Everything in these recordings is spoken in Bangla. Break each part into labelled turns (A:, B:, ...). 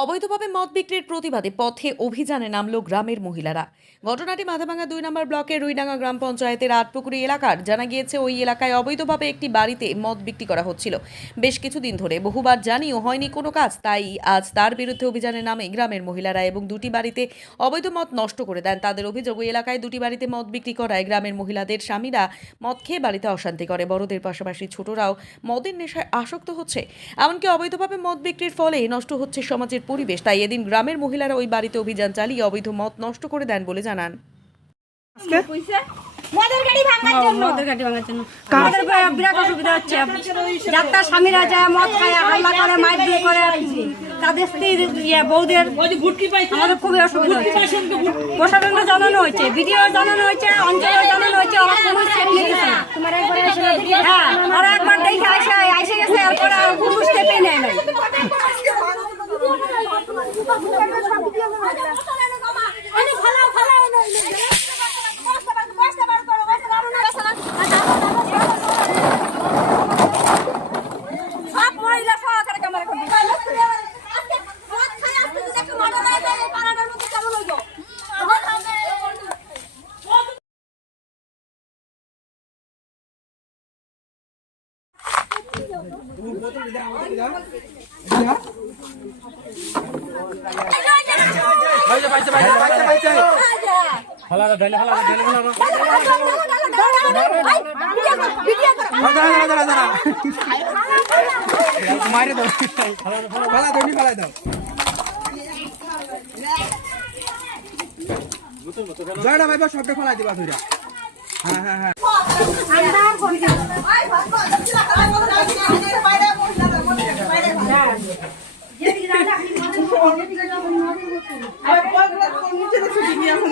A: অবৈধভাবে মদ বিক্রির প্রতিবাদে পথে অভিযানে নামলো গ্রামের মহিলারা। ঘটনাটি মাথাভাঙা দুই নম্বর ব্লকের রুইডাঙ্গা গ্রাম পঞ্চায়েতের আটপুকুরি এলাকার। জানা গিয়েছে, ওই এলাকায় অবৈধভাবে একটি বাড়িতে মদ বিক্রি করা হচ্ছিল। বেশ কিছুদিন ধরে বহুবার জানিও হয়নি কোনো কাজ, তাই আজ তার বিরুদ্ধে অভিযানে নামে গ্রামের মহিলারা এবং দুটি বাড়িতে অবৈধ মদ নষ্ট করে দেন। তাদের অভিযোগ, ওই এলাকায় দুটি বাড়িতে মদ বিক্রি করায় গ্রামের মহিলাদের স্বামীরা মদ খেয়ে বাড়িতে অশান্তি করে। বড়দের পাশাপাশি ছোটরাও মদের নেশায় আসক্ত হচ্ছে। এমনকি অবৈধভাবে মদ বিক্রির ফলে নষ্ট হচ্ছে সমাজের পরিবেশ। তাই এদিন গ্রামের মহিলারা ওই বাড়িতে অভিযান চালিয়ে অবৈধ মদ নষ্ট করে দেন বলে জানান।
B: মদের গাড়ি ভাঙার জন্য।
C: মদের গাড়ি ভাঙার জন্য। আমাদের বিরাট অসুবিধা হচ্ছে। যাত্রা স্বামীরা যায় মদ খায় হাল্লা করে মাইর করে তাদের স্ত্রীর আমাদের খুবই অসুবিধা হচ্ছে। প্রশাসনকে জানানো হয়েছে ভিডিও জানানো হয়েছে অঞ্চলে জানানো হয়েছে ওরা কোনো স্টেপ নিতেছে। হ্যাঁ ওরা একবার দেখে আসে আইসে গেছে
D: মারে দাও ফালা দাও ভাই সবটা ফালা দিবা তুইরা। হ্যাঁ হ্যাঁ হ্যাঁ ফালা ফালা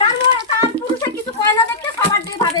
B: তার মানে পুরুষে কিছু কয় দেখতে সবার দিয়ে ভাবে